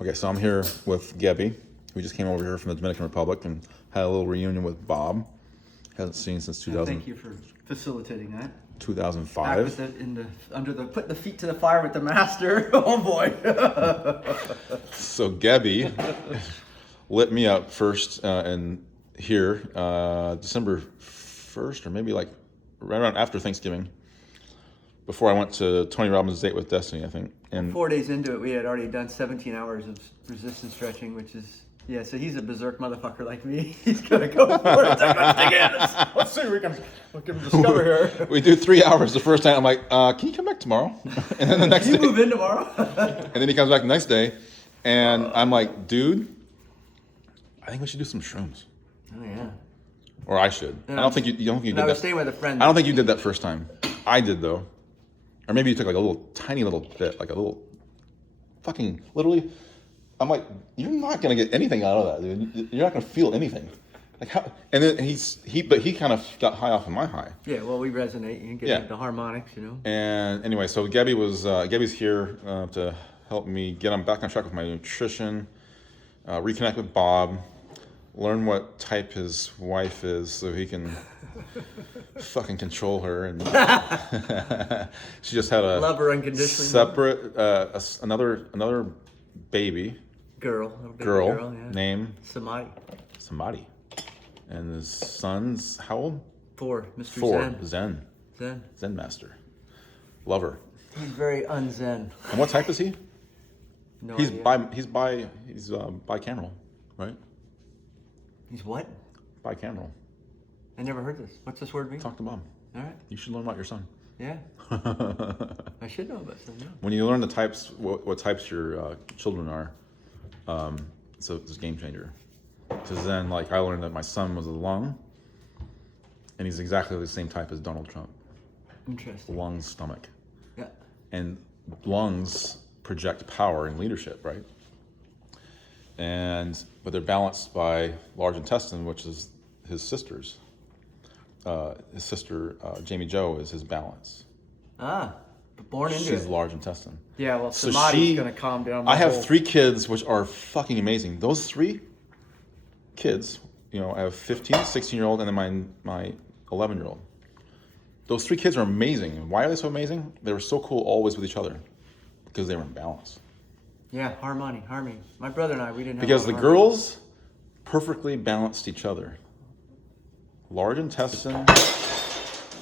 Okay, so I'm here with Gebby, who just came over here from the Dominican Republic and had a little reunion with Bob. Hasn't seen since 2000. Thank you for facilitating that. 2005. Putting the feet to the fire with the master. Oh boy. So Gebby lit me up first and here December 1st, or maybe like right around after Thanksgiving, before I went to Tony Robbins' Date with Destiny, I think. And 4 days into it, we had already done 17 hours of resistance stretching, which is, yeah, so he's a berserk motherfucker like me. He's gonna go for it. Let's dig in. Let's see what we can discover here. we do 3 hours the first time. I'm like, can you come back tomorrow? And then the next Can you day, move in tomorrow? and then he comes back the next day, and I'm like, dude, I think we should do some shrooms. Oh yeah. Or I should. I don't think you did I was that. staying with a friend. I don't think you did that first time. I did though. Or maybe you took like a little tiny little bit, like a little fucking literally. I'm like, you're not gonna get anything out of that, dude. You're not gonna feel anything. Like how? And then he kind of got high off of my high. Yeah, well, we resonate. You get the harmonics, you know. And anyway, so Gebby's here to help me get on back on track with my nutrition, reconnect with Bob, learn what type his wife is, so he can fucking control her. And she just had a love her unconditionally. Separate another baby. Girl, yeah. Name Samadhi. And his son's how old? 4. Mr. 4. Zen. Zen master. Love her. He's very un-Zen. And what type is he? No he's idea. He's bicameral, right? He's what? Bicameral. I never heard this. What's this word mean? Talk to Bob. All right. You should learn about your son. Yeah. I should know about that. Yeah. When you learn the types, what types your children are, so it's a game changer. Because then, like, I learned that my son was a lung, and he's exactly the same type as Donald Trump. Interesting. Lung, stomach. Yeah. And lungs project power and leadership, right? But they're balanced by large intestine, which is his sister's. His sister, Jamie Jo, is his balance. Born into She's it. large intestine. Yeah, well, So Samadhi's going to calm down. I have 3 kids, which are fucking amazing. Those 3 kids, I have 15, 16-year-old, and then my 11-year-old. Those 3 kids are amazing. Why are they so amazing? They were so cool always with each other because they were in balance. Yeah, harmony. My brother and I, we didn't have Because the harmony. girls perfectly balanced each other. Large intestine.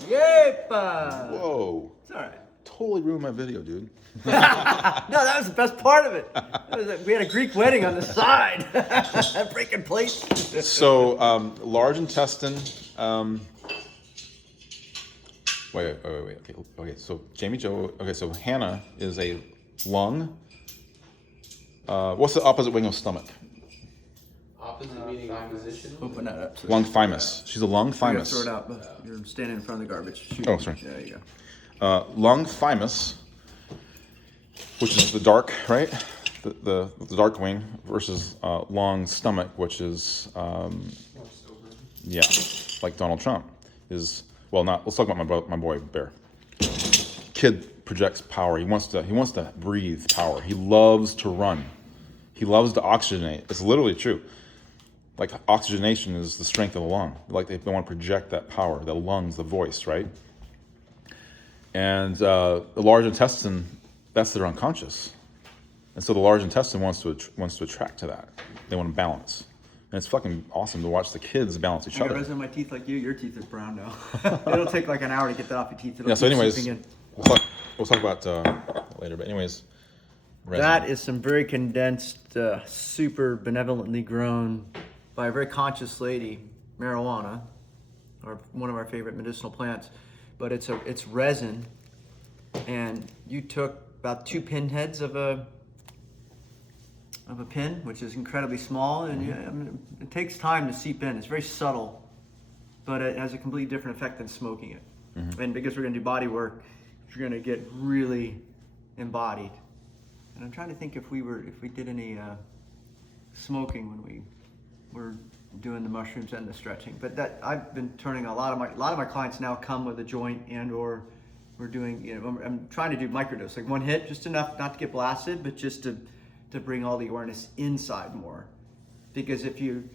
Yepa! Whoa. It's all right. Totally ruined my video, dude. No, that was the best part of it. We had a Greek wedding on the side. Breaking plates. So, large intestine. Wait. Okay, so Jamie Jo. Okay, so Hannah is a lung. What's the opposite wing of stomach? Opposite meaning opposition? Open that up. Lung thymus. She's a lung You gotta thymus. throw it out, but you're standing in front of the garbage. Shoot. Oh, sorry. There you go. Lung thymus, which is the dark, right? The dark wing versus lung stomach, which is like Donald Trump is. Well, not. Let's talk about my boy Bear. Kid projects power. He wants to breathe power. He loves to run. He loves to oxygenate. It's literally true. Like oxygenation is the strength of the lung. Like they want to project that power, the lungs, the voice, right? And the large intestine, that's their unconscious. And so the large intestine wants to attract to that. They want to balance. And it's fucking awesome to watch the kids balance each I got other. resin on my teeth like you. Your teeth are brown now. It'll take like an hour to get that off your teeth. Yeah, so anyways, we'll talk about later. But anyways, resin. That is some very condensed, super benevolently grown by a very conscious lady, marijuana, or one of our favorite medicinal plants. But it's resin, and you took about 2 pinheads of a pin, which is incredibly small, and it takes time to seep in. It's very subtle, but it has a completely different effect than smoking it. And because we're going to do body work, you're going to get really embodied. And I'm trying to think if we did any smoking when we were doing the mushrooms and the stretching. But that I've been turning a lot of my clients now come with a joint and/or we're doing. I'm trying to do microdose, like 1 hit, just enough not to get blasted, but just to to bring all the awareness inside more. Because if you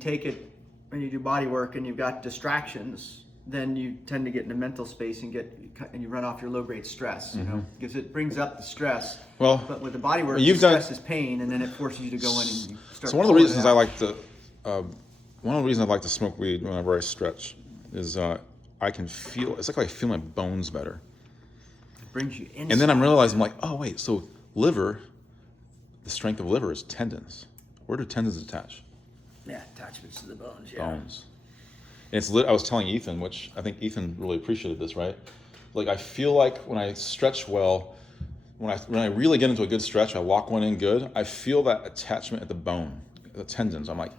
take it when you do body work and you've got distractions, then you tend to get in a mental space and you run off your low grade stress, you know, because it brings up the stress. Well, but with the body work, you've stress is pain, and then it forces you to go in and you start. So one of the reasons I like to, smoke weed whenever I stretch is I can feel, it's like I feel my bones better. It brings you inside. And then I'm realizing, I'm like, oh wait, so liver, the strength of liver is tendons. Where do tendons attach? Yeah, attachments to the bones. Yeah. Bones. And it's lit. I was telling Ethan, which I think Ethan really appreciated this, right? Like I feel like when I stretch well, when I really get into a good stretch, I lock one in good. I feel that attachment at the bone, the tendons. I'm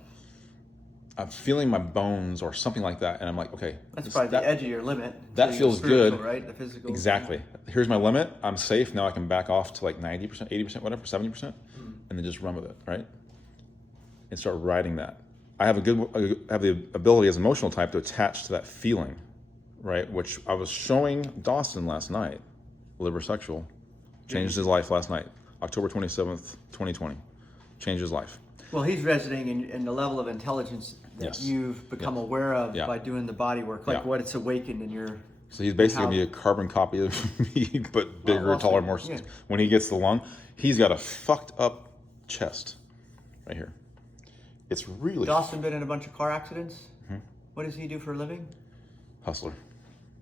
feeling my bones or something like that, and I'm like, okay. That's probably the edge of your limit. That feels good, right? The physical. Exactly. Here's my limit. I'm safe now. I can back off to like 90%, 80%, whatever, 70%, and then just run with it, right? And start riding that. I have the ability as an emotional type to attach to that feeling, right? Which I was showing Dawson last night, liversexual, changed his life last night, October 27th, 2020, changed his life. Well, he's resonating in the level of intelligence that you've become aware of by doing the body work, like what it's awakened in your. So he's basically gonna be a carbon copy of me, but bigger, taller, more. Yeah. When he gets the lung, he's got a fucked up chest, right here. It's really. Dawson been in a bunch of car accidents. Mm-hmm. What does he do for a living? Hustler.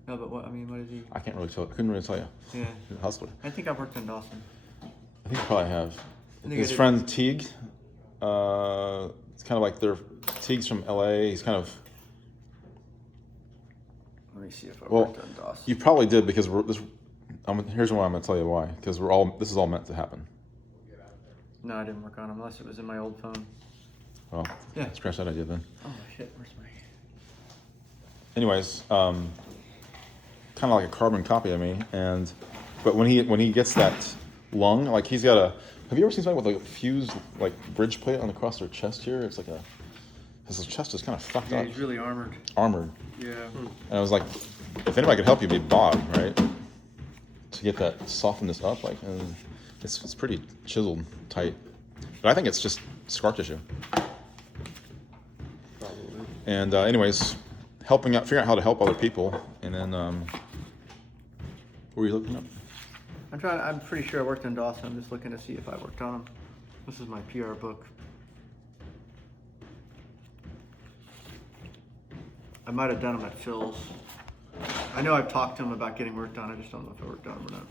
No, but what is he? I can't really tell. I couldn't really tell you. Yeah. Hustler. I think I've worked on Dawson. I think I probably have. His friend Teague. It's kind of like Teague's from LA. He's kind of. Let me see if I worked on Dawson. You probably did because here's why I'm gonna tell you why. Because this is all meant to happen. No, I didn't work on him unless it was in my old phone. Well, scratch that idea then. Oh shit, where's my? Anyways, kind of like a carbon copy of me, but when he gets that lung, like he's got a. Have you ever seen somebody with a fused like bridge plate on across their chest here? It's like his chest is kind of fucked up. He's really armored. Yeah. And I was like, if anybody could help you, it'd be Bob, right? To get that soften this up, like, and it's pretty chiseled tight, but I think it's just scar tissue. And anyways, figuring out how to help other people, and then what were you looking up? I'm pretty sure I worked on Dawson. I'm just looking to see if I worked on him. This is my PR book. I might have done him at Phil's. I know I've talked to him about getting work done. I just don't know if I worked on him or not.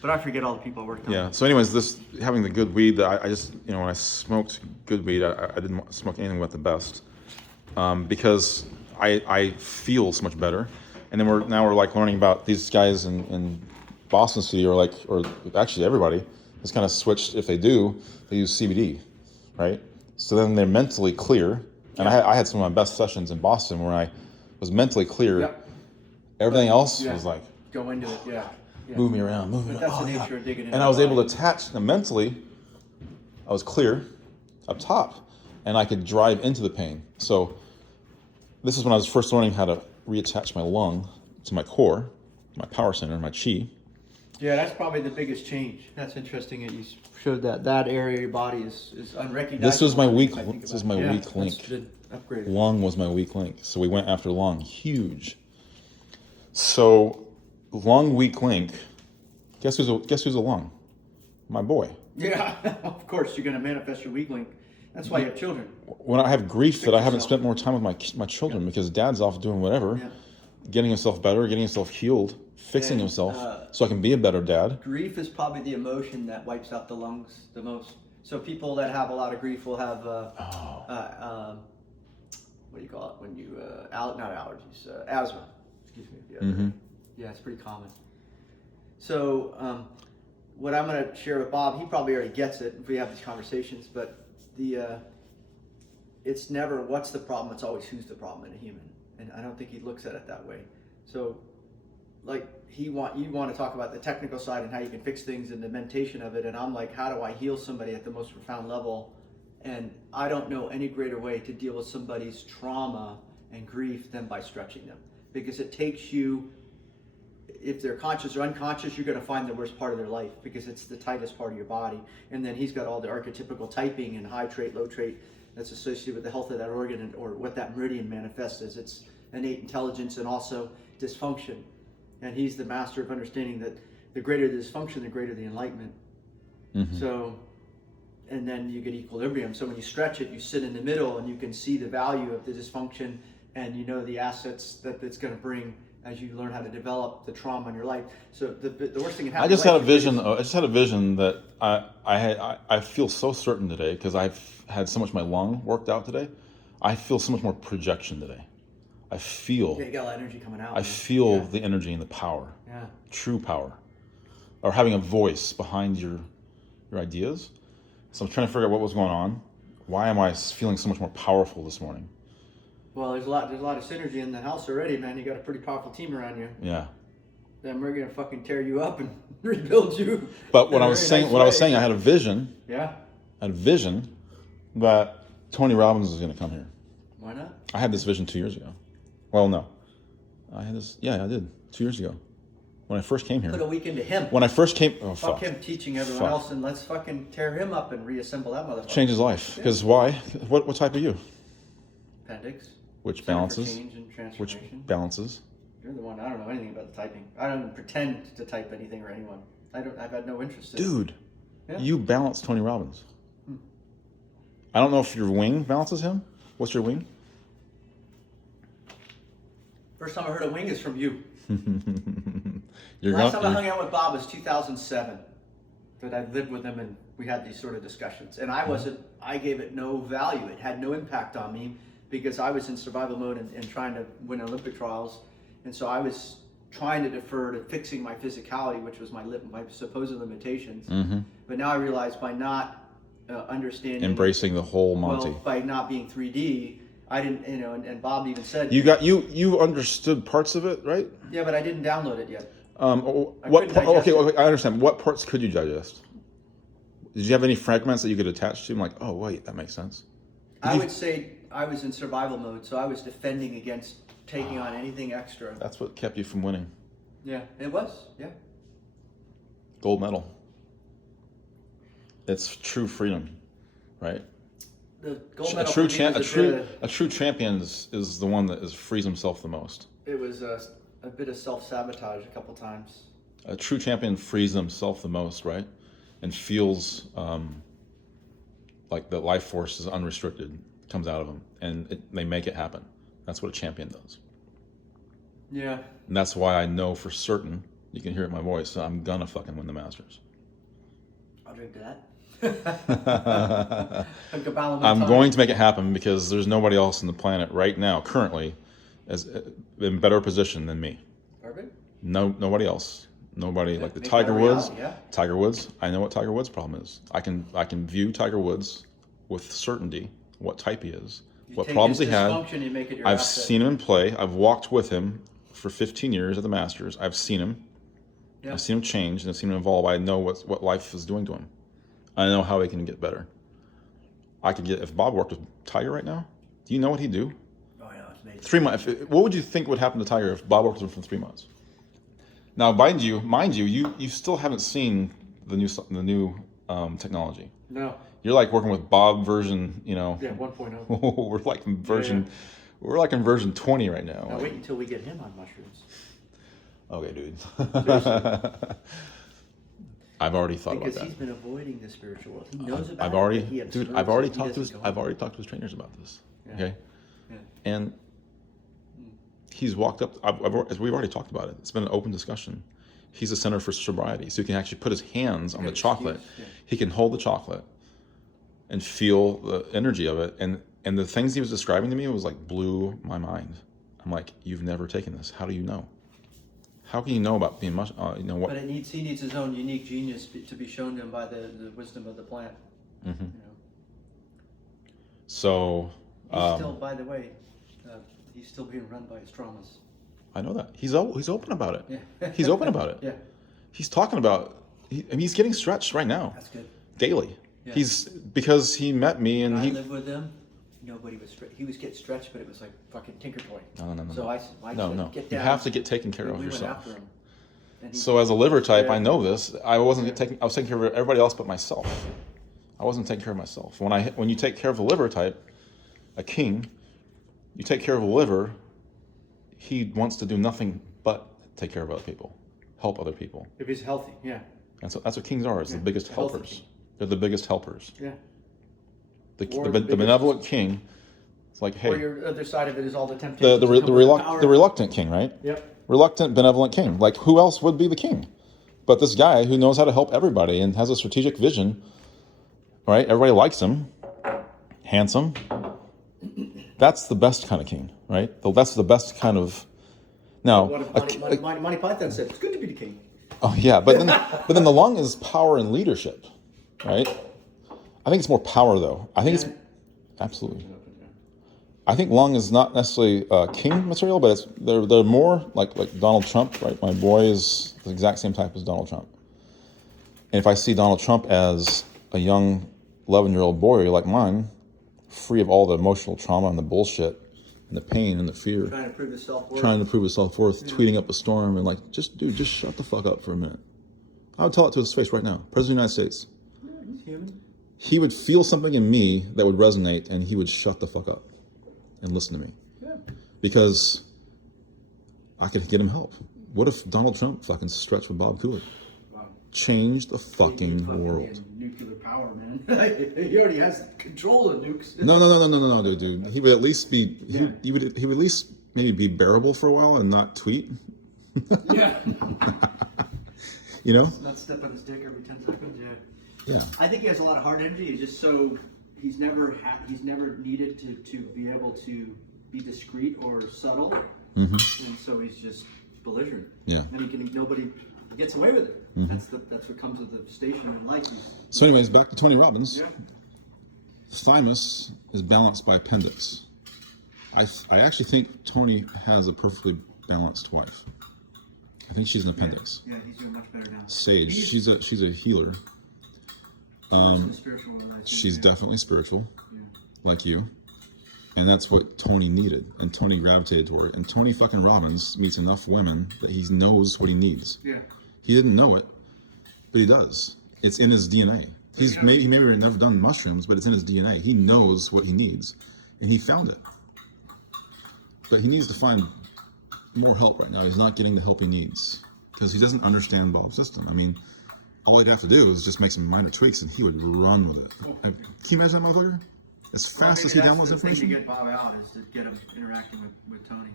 But I forget all the people I worked on. Yeah. So anyways, having the good weed, that I just, when I smoked good weed, I didn't smoke anything but the best. Because I feel so much better, and then we're like learning about these guys in Boston City, or actually everybody has kind of switched. If they use CBD, right? So then they're mentally clear, and I had some of my best sessions in Boston where I was mentally clear. Yep. Everything else was like go into it, move me around, move me around. That's the nature of digging in. And I was able to attach mentally. I was clear up top, and I could drive into the pain. So. This is when I was first learning how to reattach my lung to my core, my power center, my chi. Yeah, that's probably the biggest change. That's interesting that you showed that area of your body is unrecognizable. This was my weak link. Upgraded. Lung was my weak link. So we went after lung. Huge. So lung, weak link. Guess who's a lung? My boy. Yeah, of course you're going to manifest your weak link. That's why you have children. When I have grief that I haven't spent more time with my children because dad's off doing whatever, getting himself better, getting himself healed, fixing himself so I can be a better dad. Grief is probably the emotion that wipes out the lungs the most. So people that have a lot of grief will have, what do you call it when you, not allergies, asthma. Excuse me. Yeah, it's pretty common. So what I'm going to share with Bob, he probably already gets it if we have these conversations, but it's never what's the problem, it's always who's the problem in a human. And I don't think he looks at it that way. So like you want to talk about the technical side and how you can fix things and the mentation of it, and I'm like, how do I heal somebody at the most profound level? And I don't know any greater way to deal with somebody's trauma and grief than by stretching them, because it takes you if they're conscious or unconscious, you're going to find the worst part of their life because it's the tightest part of your body. And then he's got all the archetypical typing and high trait, low trait that's associated with the health of that organ or what that meridian manifests as. It's innate intelligence and also dysfunction. And he's the master of understanding that the greater the dysfunction, the greater the enlightenment. So, and then you get equilibrium. So when you stretch it, you sit in the middle and you can see the value of the dysfunction and you know the assets that it's going to bring as you learn how to develop the trauma in your life. So the worst thing that happens. I just had a vision that I feel so certain today because I've had so much of my lung worked out today. I feel so much more projection today. I feel. Yeah, you got a lot of energy coming out. I feel the energy and the power. Yeah. True power, or having a voice behind your ideas. So I'm trying to figure out what was going on. Why am I feeling so much more powerful this morning? Well, there's a lot of synergy in the house already, man. You got a pretty powerful team around you. Yeah. Then we're gonna fucking tear you up and rebuild you. But what I was saying, I had a vision. Yeah. I had a vision that Tony Robbins is going to come here. Why not? I had this vision 2 years ago. Well, no. I had this. Yeah, I did 2 years ago when I first came here. Put a week into him. When I first came, Fuck him teaching everyone else, and let's fucking tear him up and reassemble that motherfucker. Change his life. Because why? What type are you? Appendix. Which Center for balances? Change and transformation. Which balances? You're the one. I don't know anything about the typing. I don't pretend to type anything or anyone. I've had no interest in it. Dude, Yeah. you balance Tony Robbins. I don't know if your wing balances him. What's your wing? First time I heard a wing is from you. You're Last time I hung out with Bob was 2007. That I lived with him and we had these sort of discussions. And I gave it no value. It had no impact on me because I was in survival mode and trying to win Olympic trials. And so I was trying to defer to fixing my physicality, which was my supposed limitations. But now I realize by not understanding, embracing the whole Monty. Well, by not being 3D, I didn't, and Bob even said you understood parts of it, right? Yeah, but I didn't download it yet. Okay, I understand. What parts could you digest? Did you have any fragments that you could attach to? I'm like, oh wait, that makes sense. I would say I was in survival mode, so I was defending against taking on anything extra. That's what kept you from winning. Yeah, it was. Yeah. Gold medal. It's true freedom, right? The gold A medal. true for me was a true champion is the one that frees himself the most. It was a bit of self-sabotage a couple times. A true champion frees himself the most, right? And feels like the life force is unrestricted, comes out of him, and they make it happen. That's what a champion does. Yeah. And that's why I know for certain, you can hear it in my voice, that I'm gonna fucking win the Masters. I'll drink to that. I'm going to make it happen because there's nobody else on the planet right now, currently, as in better position than me. Perfect. No, nobody else. Nobody like the make Tiger that Woods. reality, yeah. Tiger Woods. I know what Tiger Woods' problem is. I can view Tiger Woods with certainty what type he is, what problems he had. You make it your I've asset. seen him play. I've walked with him for 15 years at the Masters. I've seen him. Yeah. I've seen him change and I've seen him evolve. I know what life is doing to him. I know how he can get better. I could get if Bob worked with Tiger right now. Do you know what he'd do? Oh yeah, it's amazing. 3 months. What would you think would happen to Tiger if Bob worked with him for 3 months? Now, mind you, you still haven't seen the new technology. No. You're like working with Bob version, you know. Yeah, 1.0. We're like in version 20 right now. Now wait until we get him on mushrooms. Okay, dude. Seriously. I've already thought Because about he's that. been avoiding the spiritual world. He knows about I've it. already, But he dude. observes I've already it. He talked to doesn't his. go I've on. already talked to his trainers about this. Yeah. Okay, Yeah. and he's walked up. As we've already talked about it. It's been an open discussion. He's a center for sobriety, so he can actually put his hands on the chocolate. Yeah. He can hold the chocolate and feel the energy of it, and the things he was describing to me was like blew my mind. I'm like, you've never taken this. How do you know? How can you know about being what? But he needs his own unique genius to be shown to him by the wisdom of the plant. Mm-hmm. You know? So He's still, by the way, he's still being run by his traumas. I know that he's open about it. Yeah. He's open about it. Yeah. He's talking about. He's getting stretched right now. That's good. Daily. Yeah. He's because he met me and When he. I lived with him, nobody was he was getting stretched, but it was like fucking Tinker Toy. No. So I No. said, get You down. have to get taken care of we yourself. went after him. And he- So as a liver type, I know this. I was taking care of everybody else but myself. I wasn't taking care of myself. When you take care of the liver type, a king, you take care of a liver, he wants to do nothing but take care of other people, help other people. If he's healthy, yeah. And so that's what kings are, is the biggest healthy helpers. king. They're the biggest helpers. Yeah. The biggest- benevolent king, it's like, hey, Or your other side of it is all the temptations. the reluctant king, right? Yep. Reluctant, benevolent king. Like, who else would be the king? But this guy who knows how to help everybody and has a strategic vision, right? Everybody likes him, handsome. That's the best kind of king, right? That's the best kind of. Now, What if Monty Python said, it's good to be the king. oh yeah, but then the lung is power and leadership, right? I think it's more power though. I think it's absolutely. I think lung is not necessarily king material, but they're more like Donald Trump, right? My boy is the exact same type as Donald Trump. And if I see Donald Trump as a young 11-year-old boy like mine, free of all the emotional trauma and the bullshit and the pain and the fear, Trying to prove his self-worth. trying to prove his self-worth, tweeting up a storm and like, just shut the fuck up for a minute. I would tell it to his face right now. President of the United States. Yeah, he's human. He would feel something in me that would resonate and he would shut the fuck up and listen to me. Yeah. Because I could get him help. What if Donald Trump fucking stretched with Bob Cooley? Wow. Changed the fucking world. Nuclear power, man. He already has control of nukes. No, dude. He would at least be. He would at least maybe be bearable for a while and not tweet. Yeah. You know. Not step on his dick every 10 seconds. Yeah. Yeah. I think he has a lot of hard energy. He's just so he's never needed to be able to be discreet or subtle, and so he's just belligerent. Yeah. And nobody gets away with it. That's what comes with the station in life. So, anyways, back to Tony Robbins. Yeah. Thymus is balanced by appendix. I actually think Tony has a perfectly balanced wife. I think she's an appendix. Yeah, he's doing much better now. Sage. She's a healer. Spiritual woman, I think, She's yeah. definitely spiritual, Yeah. like you. And that's what Tony needed. And Tony gravitated toward it. And Tony fucking Robbins meets enough women that he knows what he needs. Yeah. He didn't know it, but he does. It's in his DNA. He maybe never done mushrooms, but it's in his DNA. He knows what he needs, and he found it. But he needs to find more help right now. He's not getting the help he needs because he doesn't understand Bob's system. I mean, all he'd have to do is just make some minor tweaks, and he would run with it. Can you imagine that motherfucker? As fast as he downloads The thing to information. get Bob out is to get him interacting with Tony.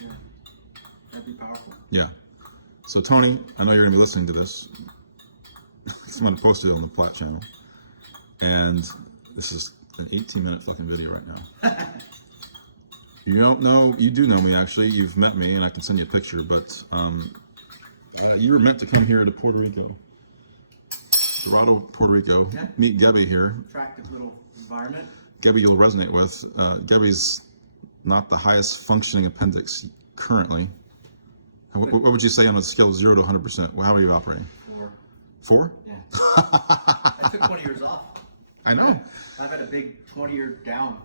Yeah. That'd be powerful. Yeah. So Tony, I know you're gonna be listening to this. I'm gonna post it on the Plat channel, and this is an 18-minute fucking video right now. You don't know, you do know me actually. You've met me, and I can send you a picture. But you were meant to come here to Puerto Rico, Dorado, Puerto Rico. Yeah. Meet Gebby here. Attractive little environment. Gebby, you'll resonate with. Gebby's not the highest functioning appendix currently. What would you say on a scale of 0 to 100%? How are you operating? 4? Yeah. I took 20 years off. I know. I've had a big 20-year down.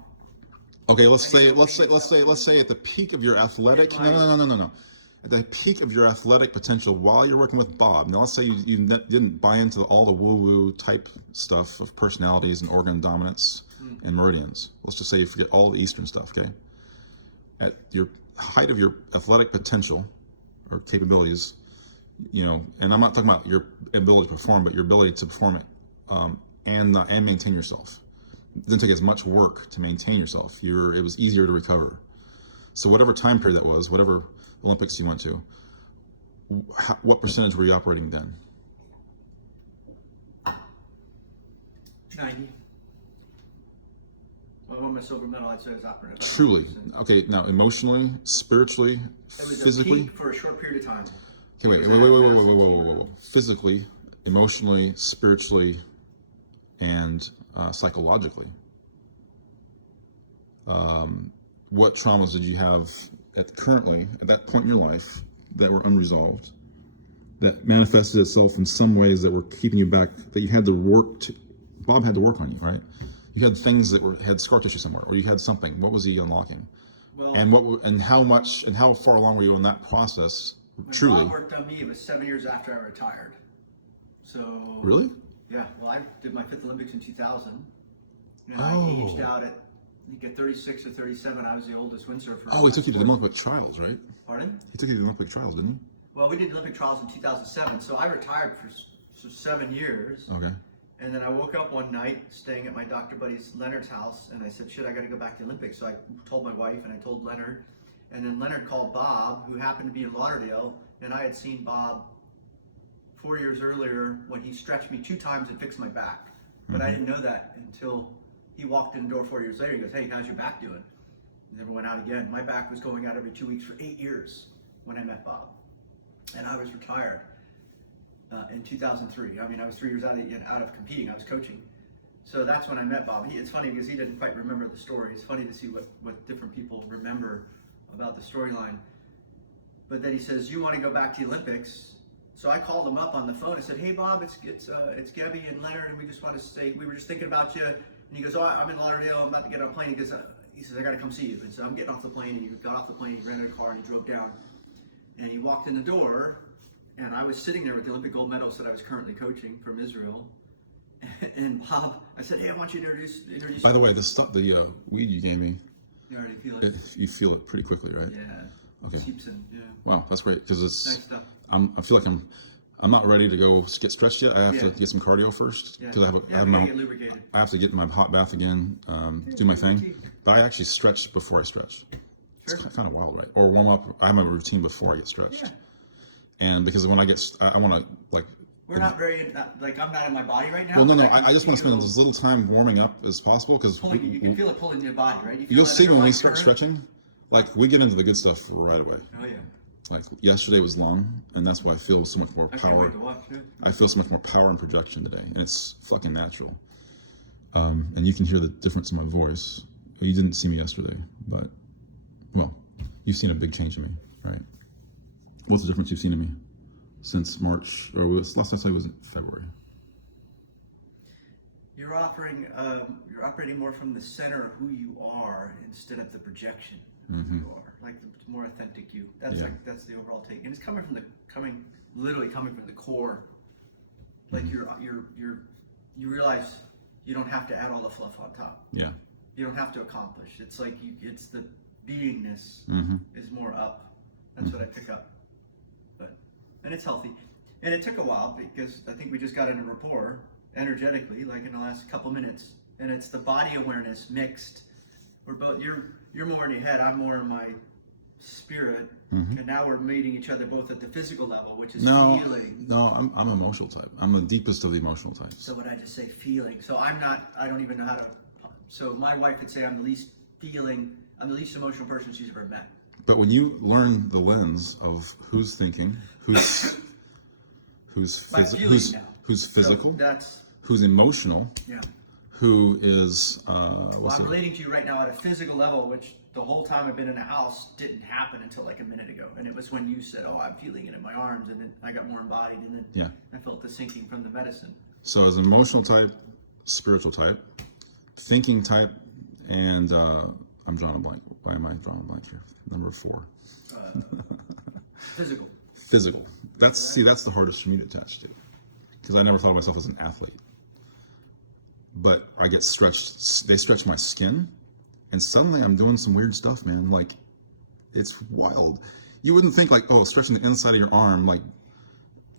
Okay, let's say at the peak of your athletic. No. At the peak of your athletic potential while you're working with Bob. Now, let's say you didn't buy into all the woo-woo type stuff of personalities and organ dominance and meridians. Let's just say you forget all the Eastern stuff. Okay. At your height of your athletic potential or capabilities, you know, and I'm not talking about your ability to perform, but your ability to perform it and maintain yourself. It didn't take as much work to maintain yourself. It was easier to recover. So whatever time period that was, whatever Olympics you went to, what percentage were you operating then? 90. Well, my silver medal, I'd say, was operating. About Truly. 90%. Okay, now emotionally, spiritually, It was physically. a peak for a short period of time. Okay, wait. Physically, emotionally, spiritually, and psychologically. What traumas did you have at that point in your life that were unresolved, that manifested itself in some ways that were keeping you back, that you had to work to? Bob had to work on you, right? You had things that had scar tissue somewhere, or you had something. What was he unlocking? Well, And how far along were you in that process When truly. Bob worked on me, it was 7 years after I retired. So Really? yeah, well, I did my 5th Olympics in 2000, and Oh. I aged out at, I think at 36 or 37. I was the oldest windsurfer. Oh, he took you to the Olympic trials, right? Pardon? He took you to the Olympic trials, didn't he? Well, we did Olympic trials in 2007, so I retired for 7 years. Okay. And then I woke up one night staying at my doctor buddy's Leonard's house, and I said, shit, I got to go back to the Olympics. So I told my wife and I told Leonard. And then Leonard called Bob, who happened to be in Lauderdale, and I had seen Bob 4 years earlier when he stretched me 2 times and fixed my back. But I didn't know that until he walked in the door 4 years later. He goes, hey, how's your back doing? Never went out again. My back was going out every 2 weeks for 8 years when I met Bob. And I was retired in 2003. I mean, I was 3 years out of competing. I was coaching. So that's when I met Bob. It's funny because he didn't quite remember the story. It's funny to see what different people remember about the storyline. But then he says, you want to go back to the Olympics? So I called him up on the phone. I said, hey, Bob, it's Gabby and Leonard, and we just want to say, we were just thinking about you. And he goes, oh, I'm in Lauderdale. I'm about to get on a plane. He says, I got to come see you. And so I'm getting off the plane, and he got off the plane, he rented a car, and he drove down. And he walked in the door, and I was sitting there with the Olympic gold medalist that I was currently coaching from Israel. And Bob, I said, hey, I want you to introduce By the way, the stuff, the weed you gave me, you already feel it? you feel it pretty quickly, right? Yeah. Okay. Seeps in, yeah. Wow, that's great because it's. Thanks, stuff. I feel like I'm not ready to go get stretched yet. I have to Yeah. get some cardio first because I Yeah, we gotta get lubricated. I have to get in my hot bath again, do my thing. But I actually stretch before I stretch. Sure. It's kind of wild, right? Or warm up. I have a routine before I get stretched. Yeah. And because when I get, I want to like. We're not very, like, I'm not in my body right now. Well, no, but no. I just want to spend as little time warming up as possible because you can feel it pulling your body, right? you'll see when we underlying start current. stretching, like we get into the good stuff right away. Oh yeah. Like yesterday was long, and that's why I feel so much more I can't power. wait to watch it. I feel so much more power and projection today, and it's fucking natural. And you can hear the difference in my voice. You didn't see me yesterday, but well, you've seen a big change in me, right? What's the difference you've seen in me since March, or last time I saw you was in February? You're operating more from the center of who you are instead of the projection of who you are, like the more authentic you. That's that's the overall take, and it's literally coming from the core. Like you realize you don't have to add all the fluff on top. Yeah. You don't have to accomplish. It's like it's the beingness is more up. That's what I pick up. And it's healthy. And it took a while because I think we just got in a rapport energetically, like in the last couple minutes. And it's the body awareness mixed. We're both you're more in your head, I'm more in my spirit. And now we're meeting each other both at the physical level, which is feeling. No, I'm emotional type. I'm the deepest of the emotional types. So what I just say feeling. So I don't even know how to. So my wife would say I'm the least emotional person she's ever met. But when you learn the lens of who's thinking, who's My feelings now. who's physical, So that's who's emotional, yeah. who is Well, I'm relating to you right now at a physical level, which the whole time I've been in the house didn't happen until like a minute ago. And it was when you said, oh, I'm feeling it in my arms, and then I got more embodied, and then I felt the sinking from the medicine. So as an emotional type, spiritual type, thinking type, and I'm drawing a blank. Why am I drawing a blank here? Number 4. Physical. Physical. That's the hardest for me to attach to, because I never thought of myself as an athlete. But I get stretched. They stretch my skin, and suddenly I'm doing some weird stuff, man. Like, it's wild. You wouldn't think like, oh, stretching the inside of your arm like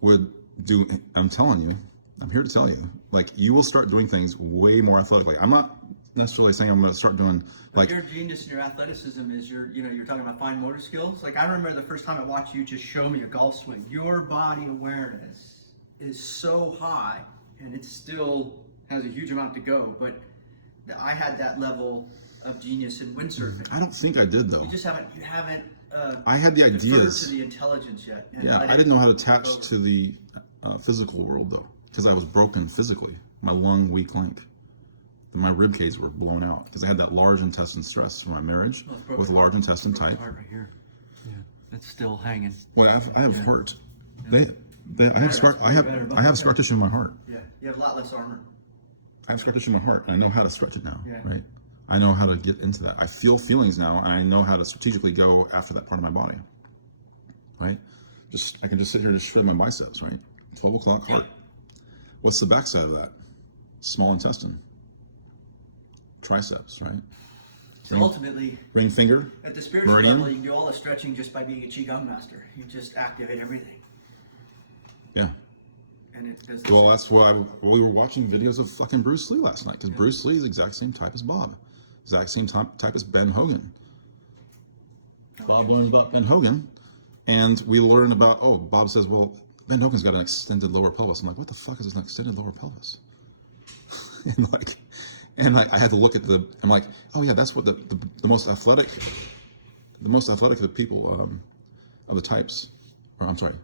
would do. I'm telling you, I'm here to tell you. Like, you will start doing things way more athletically. I'm not necessarily saying I'm going to start doing But like. your genius and your athleticism is you're talking about fine motor skills. Like I remember the first time I watched you just show me a golf swing. Your body awareness is so high, and it still has a huge amount to go. But I had that level of genius in windsurfing. I don't think I did though. You haven't. I had the deferred ideas. to the intelligence yet. Yeah, I didn't know how to attach to the physical world though, because I was broken physically. My weak link. My rib cages were blown out because I had that large intestine stress from my marriage with large intestine type. Heart right here. Yeah, it's still hanging. Well, I have heart. I have scar tissue in my heart. Yeah, you have a lot less armor. I have scar tissue in my heart, and I know how to stretch it now. Yeah. Right. I know how to get into that. I feel feelings now, and I know how to strategically go after that part of my body. Right. I can just sit here and just shred my biceps, right? 12 o'clock heart. What's the backside of that? Small intestine. Triceps, right? So ultimately, Ring finger. at the spiritual Meridian. level, you can do all the stretching just by being a Qigong master. You just activate everything. Yeah. And it does Well, that's why we were watching videos of fucking Bruce Lee last night, because Bruce Lee is the exact same type as Bob. Exact same type as Ben Hogan. Bob learns about Ben Hogan, and we learn about, Bob says, well, Ben Hogan's got an extended lower pelvis. I'm like, what the fuck is an extended lower pelvis? and I had to look at I'm like, oh yeah, that's what the most athletic of the people, of the types, or I'm sorry,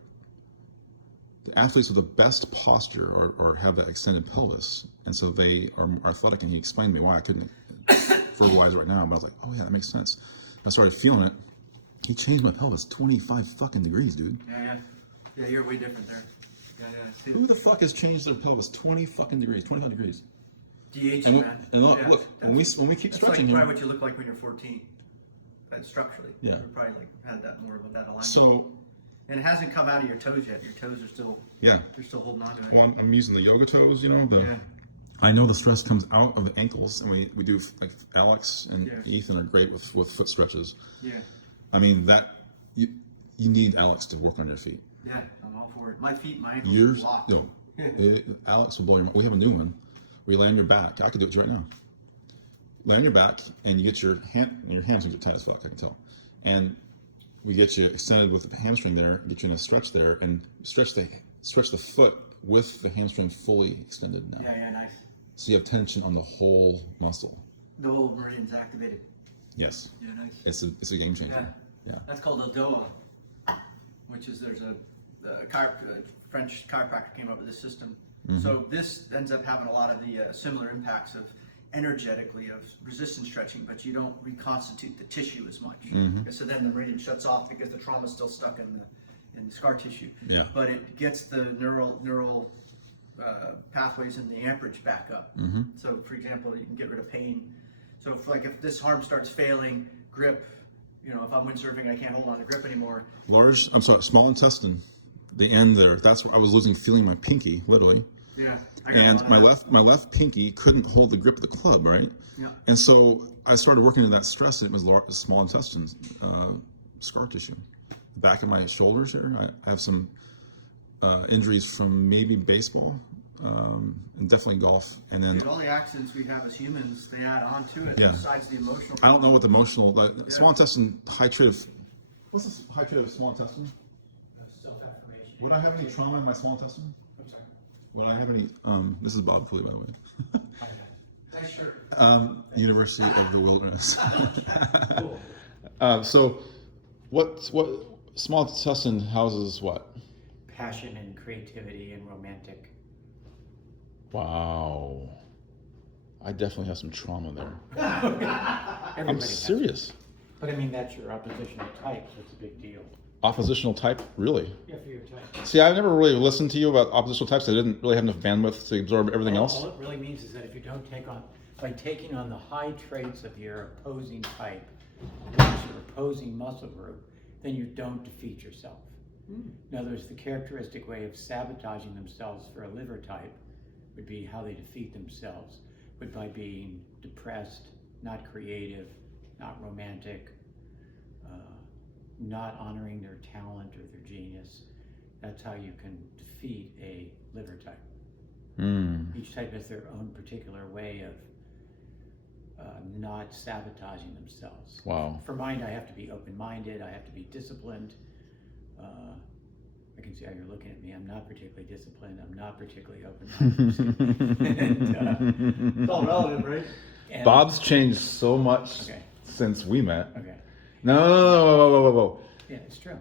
the athletes with the best posture or have that extended pelvis, and so they are more athletic. And he explained to me why. I couldn't verbalize it right now, but I was like, oh yeah, that makes sense. I started feeling it. He changed my pelvis 25 fucking degrees, dude. Yeah, you're way different there. Yeah. Who the fuck has changed their pelvis 20 fucking degrees, 25 degrees? DH, And man. look, when we keep that's stretching like him, probably what you look like when you're 14. Structurally. Yeah. You probably had that more of that alignment. so And it hasn't come out of your toes yet. Your toes are still. yeah. They're still holding on to it. Well, I'm using the yoga toes, Yeah. I know the stress comes out of the ankles, and we do, like, Alex and Yeah. Ethan are great with foot stretches. Yeah. I mean, that you need Alex to work on your feet. Yeah, I'm all for it. My ankles are locked. Alex will blow your mind. We have a new one where you lay on your back. I could do it right now. Lay on your back, and you get your hands will get tight as fuck, I can tell. And we get you extended with the hamstring there, get you in a stretch there, and stretch the foot with the hamstring fully extended now. Yeah, nice. So you have tension on the whole muscle. The whole meridian's activated. Yes. Yeah, nice. It's a game changer. Yeah. That's called a DOA, which is there's a French chiropractor came up with this system. Mm-hmm. So this ends up having a lot of the similar impacts of energetically of resistance stretching, but you don't reconstitute the tissue as much. Mm-hmm. So then the meridian shuts off because the trauma is still stuck in the scar tissue. Yeah. But it gets the neural pathways and the amperage back up. Mm-hmm. So for example, you can get rid of pain. So if this arm starts failing, grip, if I'm windsurfing, I can't hold on to grip anymore. Small intestine, the end there. That's where I was losing feeling my pinky, literally. Yeah. And my left pinky couldn't hold the grip of the club, right? Yeah. And so I started working in that stress, and it was small intestine scar tissue. The back of my shoulders here, I have some injuries from maybe baseball, and definitely golf. And then All the accidents we have as humans, they add on to it. Yeah. Besides the emotional. I don't know what the emotional, small intestine, what's this hydrate of small intestine? Self-affirmation. Would I have any trauma in my small intestine? I'm sorry. Would I have any, this is Bob Cooley, by the way. Nice shirt. University of the Wilderness. Cool. So what small intestine houses what? Passion and creativity and romantic. Wow. I definitely have some trauma there. Everybody I'm has serious. it. But I mean, that's your oppositional type, so it's a big deal. Oppositional type, really? Yeah, for your type. See, I've never really listened to you about oppositional types. I didn't really have enough bandwidth to absorb everything All else. it really means is that if you don't by taking on the high traits of your opposing type, which is your opposing muscle group, then you don't defeat yourself. In other words, the characteristic way of sabotaging themselves for a liver type would be how they defeat themselves, but by being depressed, not creative, not romantic, not honoring their talent or their genius. That's how you can defeat a liver type. Each type has their own particular way of not sabotaging themselves. Wow. For mine, I have to be open-minded, I have to be disciplined. I can see how you're looking at me. I'm not particularly disciplined, I'm not particularly open-minded. It's all relevant, right? Bob's changed so much Okay. since we met. Okay. No, whoa. Yeah, it's true.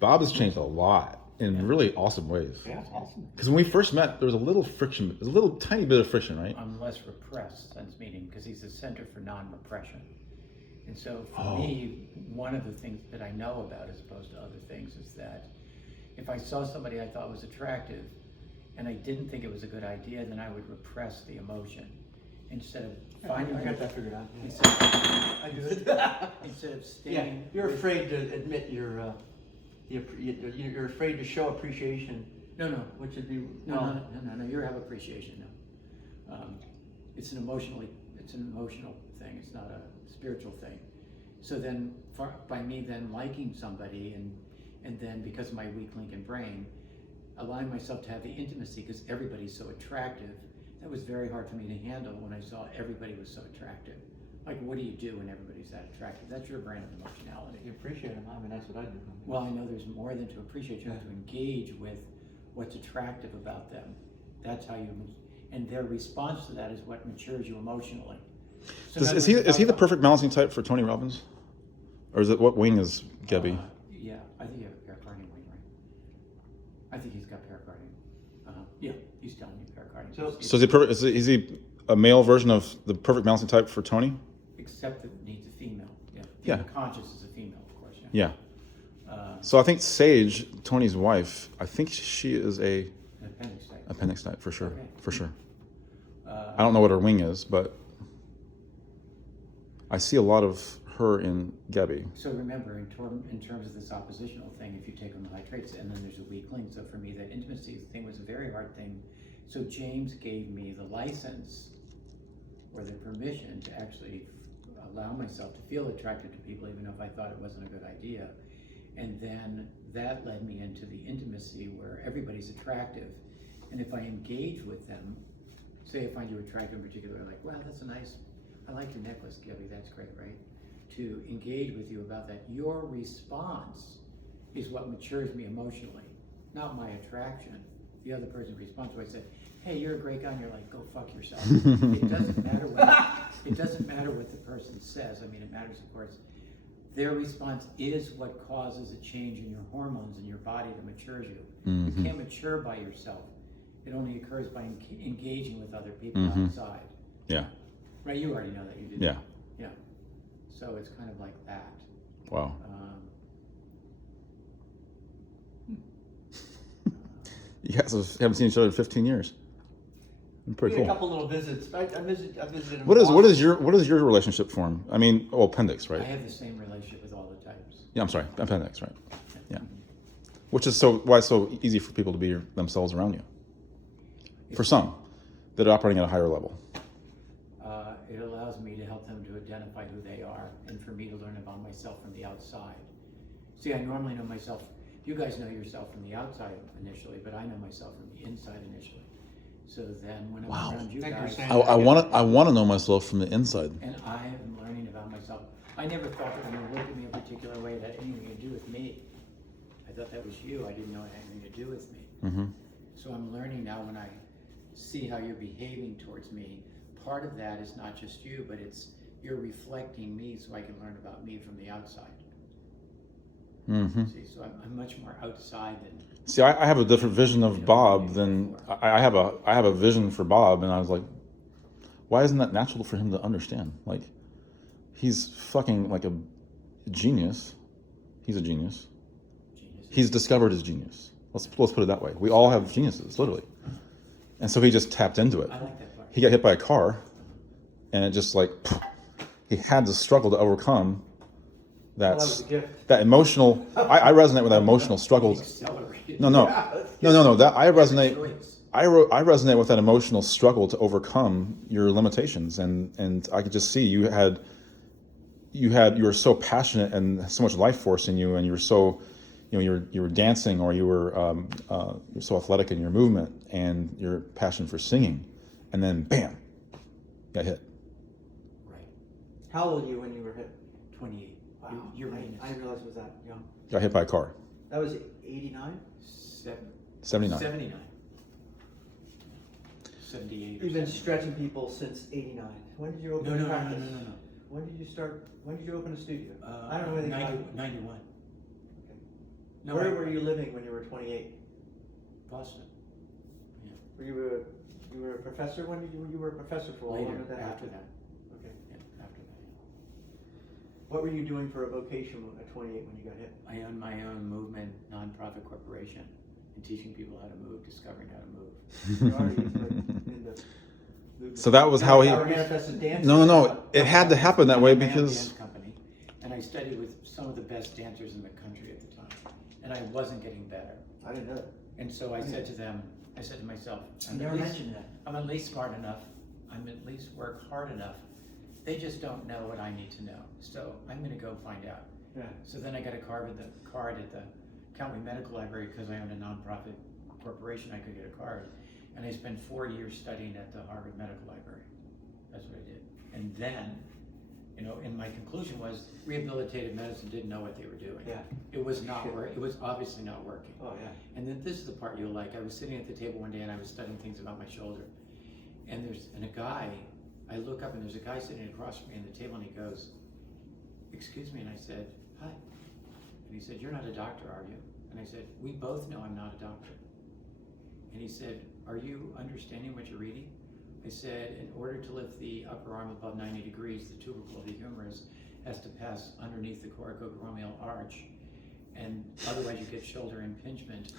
Bob has changed a lot in really awesome ways. Yeah, it's awesome. Because when we first met, there was a little friction. There was a little tiny bit of friction, right? I'm less repressed since meeting because he's the Center for Non-Repression. And so for me, one of the things that I know about as opposed to other things is that if I saw somebody I thought was attractive and I didn't think it was a good idea, then I would repress the emotion instead of finding. I got that figured out. Instead I do it. instead of Yeah, staying. you're afraid to admit your You're afraid to show appreciation, No, which would be no. You have appreciation. No, it's an emotional thing. It's not a spiritual thing. So then, by me then liking somebody, and then because of my weak link in brain, allowing myself to have the intimacy because everybody's so attractive, that was very hard for me to handle when I saw everybody was so attractive. Like, what do you do when everybody's that attractive? That's your brand of emotionality. You appreciate them. I mean, that's what I do. Well, I know there's more than to appreciate. You have to engage with what's attractive about them. That's how you, and their response to that is what matures you emotionally. So Is he the perfect balancing type for Tony Robbins? Or is it, what wing is Gebby? Yeah, I think you have a pericardium wing, right? I think he's got pericardium. Yeah, he's telling you pericardium. So is he perfect? Is he a male version of the perfect balancing type for Tony? Except that it needs a female. Yeah. Yeah. Conscious is a female, of course. Yeah. So I think Sage, Tony's wife, I think she is An appendix type. appendix type for sure. Okay. For sure. I don't know what her wing is, but I see a lot of her in Gebby. So remember, in terms of this oppositional thing, if you take on the high traits, and then there's a weak link. So for me, that intimacy thing was a very hard thing. So James gave me the license or the permission to actually allow myself to feel attracted to people, even if I thought it wasn't a good idea. And then that led me into the intimacy where everybody's attractive. And if I engage with them, say I find you attractive in particular, like, wow, that's I like your necklace, Gabby, that's great, right? To engage with you about that, your response is what matures me emotionally, not my attraction. The other person's response, where I said, hey, you're a great guy, and you're like, go fuck yourself. It doesn't matter what the person says. I mean, it matters, of course. Their response is what causes a change in your hormones in your body that matures you. You can't mature by yourself. It only occurs by engaging with other people outside. Yeah. Right, you already know that, you did. Yeah. Yeah. So it's kind of like that. Wow. You guys haven't seen each other in 15 years. Pretty We had cool. a couple little visits. I visited him. What is your relationship form? I mean, appendix, I right? have the same relationship with all the types. Yeah, I'm sorry, appendix, right? Yeah. Which is why it's so easy for people to be themselves around you. For some, that are operating at a higher level. It allows me to help them to identify who they are, and for me to learn about myself from the outside. See, I normally know myself. You guys know yourself from the outside initially, but I know myself from the inside initially. So then, when I'm around you guys, I want to know myself from the inside. and I am learning about myself. I never thought that when you looked at me a particular way that had anything to do with me. I thought that was you. I didn't know it had anything to do with me. Mm-hmm. So I'm learning now when I see how you're behaving towards me. Part of that is not just you, but you're reflecting me so I can learn about me from the outside. Mm-hmm. See, so I'm much more outside than. See, I have a different vision of Bob than I have a vision for Bob, and I was like, why isn't that natural for him to understand? Like, he's fucking like a genius. He's a genius. He's discovered his genius. Let's put it that way. We all have geniuses, literally. And so he just tapped into it. I like that part. He got hit by a car, and it just like he had to struggle to overcome that emotional. I resonate with that emotional struggle. Accelerated. No. That I resonate. I resonate with that emotional struggle to overcome your limitations, and I could just see you were so passionate and so much life force in you, and you were so, you were dancing, or you were you're so athletic in your movement and your passion for singing, and then bam, got hit. Right. How old were you when you were hit? 28. Wow. You're I didn't realize it was that young. Got hit by a car. That was 89? 79. 79. 78. You've been stretching people since 89. When did you open No. practice? When did you start? When did you open a studio? I don't know anything about it. 91. Okay. No, Where were you living when you were 28? Boston. Were you were a professor? When did you were a professor for? Later, When did that after happen? that. Okay. Yeah, after that. What were you doing for a vocation at 28 when you got hit? I own my own movement, nonprofit corporation, and teaching people how to move, discovering how to move. You already in the movement. So that was how he. Manifested dancing. No. It had to happen that way I ran a because. dance company, and I studied with some of the best dancers in the country at the time. and I wasn't getting better. I didn't know that. And so I said to them, I said to myself, You never mentioned that. I'm at least smart enough, I'm at least work hard enough. They just don't know what I need to know. So I'm gonna go find out. Yeah. So then I got a card at the County Medical Library because I owned a nonprofit corporation, I could get a card. And I spent 4 years studying at the Harvard Medical Library. That's what I did. And then, you know, and my conclusion was rehabilitative medicine didn't know what they were doing. Yeah. It was not working. It was obviously not working. Oh yeah. And then this is the part you'll like. I was sitting at the table one day and I was studying things about my shoulder. And a guy, I look up and there's a guy sitting across from me at the table and he goes, "Excuse me," and I said, "Hi." And he said, "You're not a doctor, are you?" And I said, "We both know I'm not a doctor." And he said, "Are you understanding what you're reading?" I said, "In order to lift the upper arm above 90 degrees, the tubercle of the humerus has to pass underneath the coracoacromial arch, and otherwise you get shoulder impingement."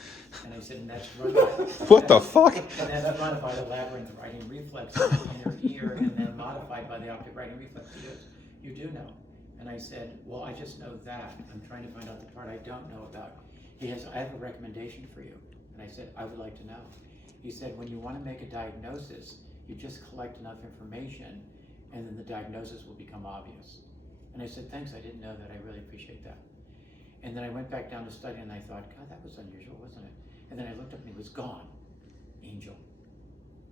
And I said, "And that's run by, What the fuck? and that's run by the labyrinth writing reflex in your ear, and then modified by the optic writing reflex." He goes, "You do know." And I said, "Well, I just know that. I'm trying to find out the part I don't know about." He has, "I have a recommendation for you." And I said, "I would like to know." He said, "When you want to make a diagnosis, you just collect enough information and then the diagnosis will become obvious." And I said, "Thanks, I didn't know that. I really appreciate that." And then I went back down to study and I thought, God, that was unusual, wasn't it? And then I looked up and he was gone. Angel,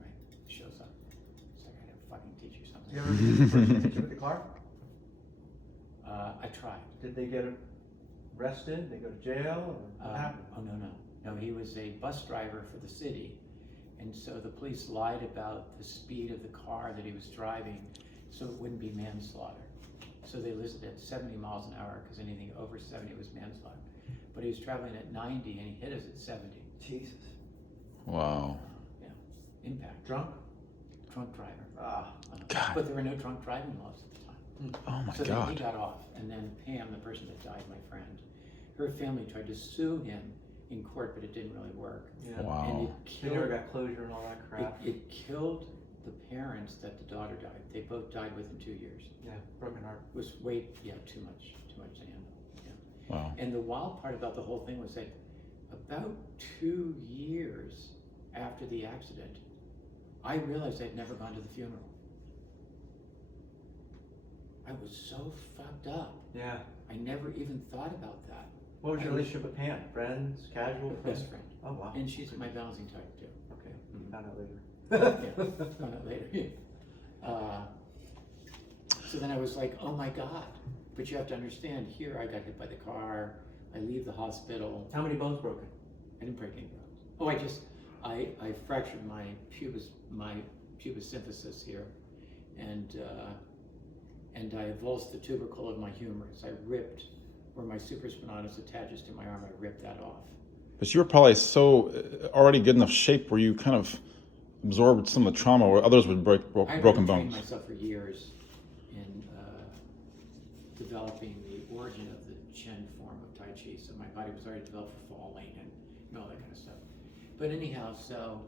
right? Shows up. It's like, I gotta fucking teach you something. You ever meet the person that hit you with the car? I tried. Did they get arrested? Did they go to jail? Or what happened? Oh, no. No, he was a bus driver for the city. And so the police lied about the speed of the car that he was driving so it wouldn't be manslaughter. So they listed at 70 miles an hour because anything over 70 was manslaughter. But he was traveling at 90 and he hit us at 70. Jesus. Wow. Yeah, impact. Drunk? Drunk driver. Ah. God. But there were no drunk driving laws at the time. Oh my So then he God. got off. And then Pam, the person that died, my friend, her family tried to sue him in court, but it didn't really work. Yeah. Wow. And it They never killed, got closure and all that crap. it killed the parents that the daughter died. They both died within 2 years. Yeah, broken heart. It was too much to handle. Yeah. Wow. And the wild part about the whole thing was that about 2 years after the accident, I realized I'd never gone to the funeral. I was so fucked up. Yeah. I never even thought about that. What was your relationship with Pam? Friends? Casual? Friends? Best friend. Oh wow. And she's my balancing type too. Okay. Mhm. Found out later. Yeah, found out later. So then I was like, oh my God. But you have to understand, here I got hit by the car, I leave the hospital, How many bones broken? I didn't break any bones. Oh, I fractured my pubis symphysis here, and I avulsed the tubercle of my humerus. I ripped where my supraspinatus attaches to my arm, I ripped that off. But you were probably so already good enough shape where you kind of absorbed some of the trauma where others would break I broken trained bones. myself for years in developing the origin of the Chen form of Tai Chi, so my body was already developed for falling and all that kind of stuff. But anyhow, so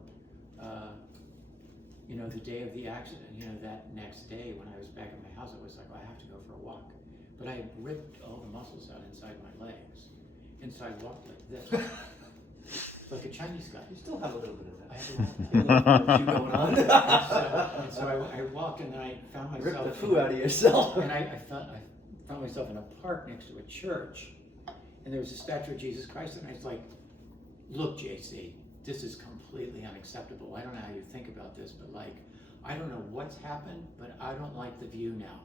the day of the accident, that next day when I was back at my house, I was like, well, I have to go for a walk. But I had ripped all the muscles out inside my legs, and so I walked like this, like a Chinese guy. You still have a little bit of that. I had a You going on? and so I walked and then I found myself. Rip the foo out of yourself. And I found myself in a park next to a church, and there was a statue of Jesus Christ, and I was like, look, JC, this is completely unacceptable. I don't know how you think about this, but I don't know what's happened, but I don't like the view now.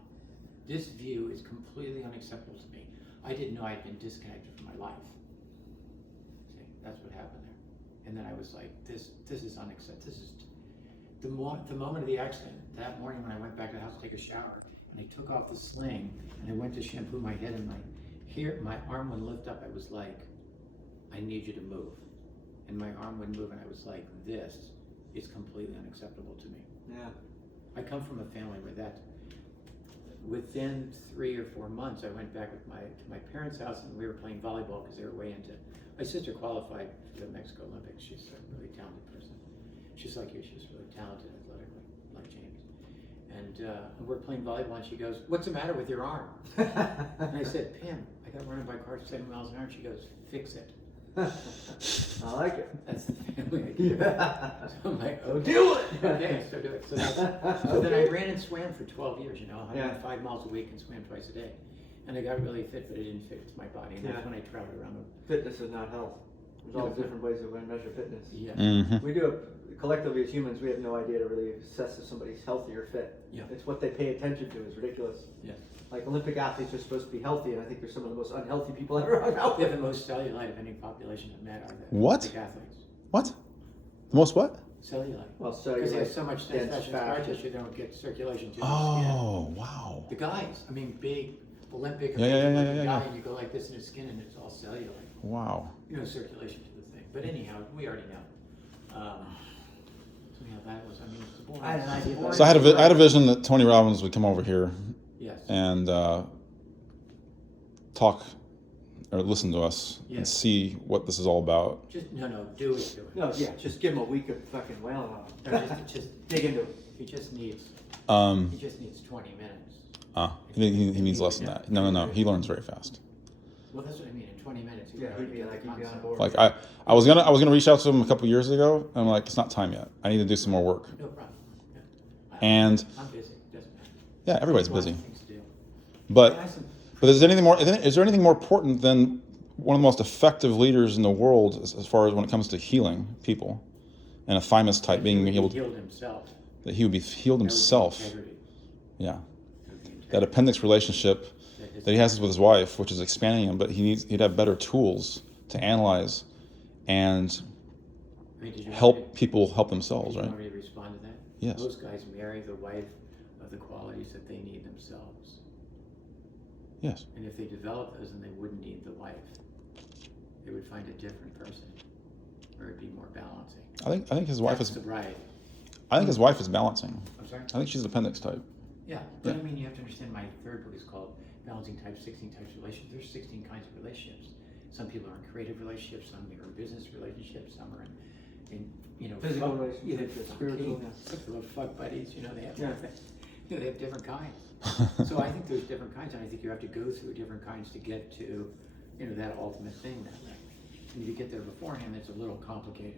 This view is completely unacceptable to me. I didn't know I'd been disconnected from my life. See, that's what happened there. And then I was like, this is unacceptable. This is the moment of the accident. That morning when I went back to the house to take a shower, and I took off the sling, and I went to shampoo my head, and my arm would lift up. I was like, I need you to move. And my arm wouldn't move, and I was like, this is completely unacceptable to me. Yeah. I come from a family where within 3 or 4 months, I went back to my parents' house, and we were playing volleyball because they were way into. My sister qualified for the Mexico Olympics. She's a really talented person. She's like you. She's really talented athletically, like James. And we're playing volleyball, and she goes, "What's the matter with your arm?" And I said, "Pam, I got run by a car 7 miles an hour." And she goes, "Fix it." I like it. That's the family I keep. Yeah. So I'm like, oh, Do it. okay, so do it. So, so then I ran and swam for 12 years, you know, 105 Yeah. miles a week and swam twice a day. And I got really fit, but it didn't fit my body. And that's Yeah. when I traveled around the, Fitness is not health. There's all different ways of measure fitness. yeah. Mm-hmm. We do it collectively as humans. We have no idea to really assess if somebody's healthy or fit. Yeah. It's what they pay attention to. It's ridiculous. Yeah. Like Olympic athletes are supposed to be healthy, and I think they're some of the most unhealthy people ever hung out They have with. the most cellulite of any population I've met are the What? Olympic athletes. What? The most what? Cellulite. Well, so Because they have like so much dense testosterone fat. scar tissue, they don't get circulation to the Oh, wow. skin. The guys, I mean, big Olympic, Yeah, yeah, amazing yeah, looking yeah, guy, yeah. and you go like this in his skin, and it's all cellulite. Wow. You know, circulation to the thing. But anyhow, we already know. So yeah, that was, I mean, it's boring. I had an idea about So I had a vision that Tony Robbins would come over here Yes. and talk or listen to us and Yes. see what this is all about. Just, no, do it. No, yeah, just give him a week of fucking wailing on him. No, just Dig into it. he just needs 20 minutes. He needs less than that. No. He learns very fast. Well, that's what I mean. In 20 minutes, Yeah, he'd be like, he'd be on board. Like I was gonna reach out to him a couple years ago. And I'm like, it's not time yet. I need to do some more work. No problem. Yeah. And I'm busy. Doesn't matter. yeah, everybody's Lots busy. of things to do. But I have some- is there anything more? Is there anything more important than one of the most effective leaders in the world as far as when it comes to healing people, and a thymus type being able to, healed himself. that he would be healed That would be himself? integrity. Yeah, That would be integrity. that appendix relationship That that he has with his wife, which is expanding him, but he'd have better tools to analyze and I mean, did you help people help themselves, Did you right? want me to respond to that? Yes. Most guys marry the wife of the qualities that they need themselves. Yes. And if they develop those, then they wouldn't need the wife. They would find a different person, or it'd be more balancing. I think his wife That's is. sobriety. I think his wife is balancing. I'm sorry? I think she's appendix type. Yeah, but I mean, you have to understand my third book is called Balancing Types, 16 Types of Relationships. There's 16 kinds of relationships. Some people are in creative relationships, some are in business relationships, some are in Physical fuck- relationships, yeah, spiritual, fucking little fuck buddies, they have Yeah. they have different kinds. So I think there's different kinds, and I think you have to go through different kinds to get to, that ultimate thing that way. And if you get there beforehand, it's a little complicated.